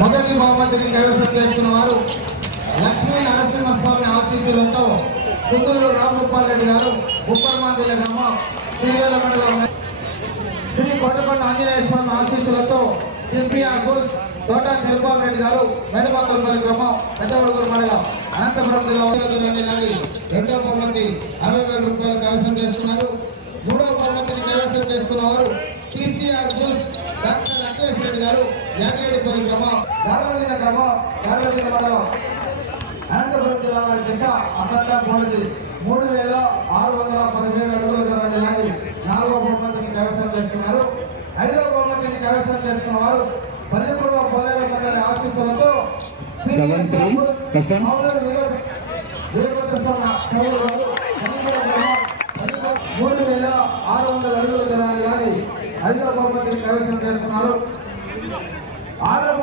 మొదటి బహుమతిని కైవసం చేస్తున్న వారు లక్ష్మీ నరసింహస్వామి ఆశీస్సులతో కుందూరు రామగోపాల్ రెడ్డి గారు ఉప్పర్మాందిల గ్రామం శ్రీవేల మండలం శ్రీ కొట్టకొండ ఆంజనేయ స్వామి ఆశీస్సులతో ఎస్బీఆర్ బుల్స్ తోట తిరుపాల్ రెడ్డి గారు మేడపాకలపల్లి గ్రామం పెద్దవడుగురు మండలం అనంతపురం జిల్లా రెండవ బహుమతి 60,000 రూపాయలు కైవసం చేస్తున్నారు. మూడవ బహుమతిని కైవసం చేస్తున్న వారు TCR bulls doctor Akhilesh Reddy గారు యాగిరెడ్డిపల్లి గ్రామం గార్లదిన మండలం అనంతపురం జిల్లా వారి జిల్లా అఖండ పోలిది 3,617 అడుగుల దూరాన్ని లాగి నాలుగవ బహుమతిని కైవసం చేస్తున్నారు. ఐదవ బహుమతిని కైవసం చేస్తున్న వారు పల్లెపూర్వ పోలేల మండలి ఆశీస్సులతో 3,600 అడుగుల దూరాన్ని లాగి ఐదవ బహుమతిని కైవసం చేస్తున్నారు. ఆరవ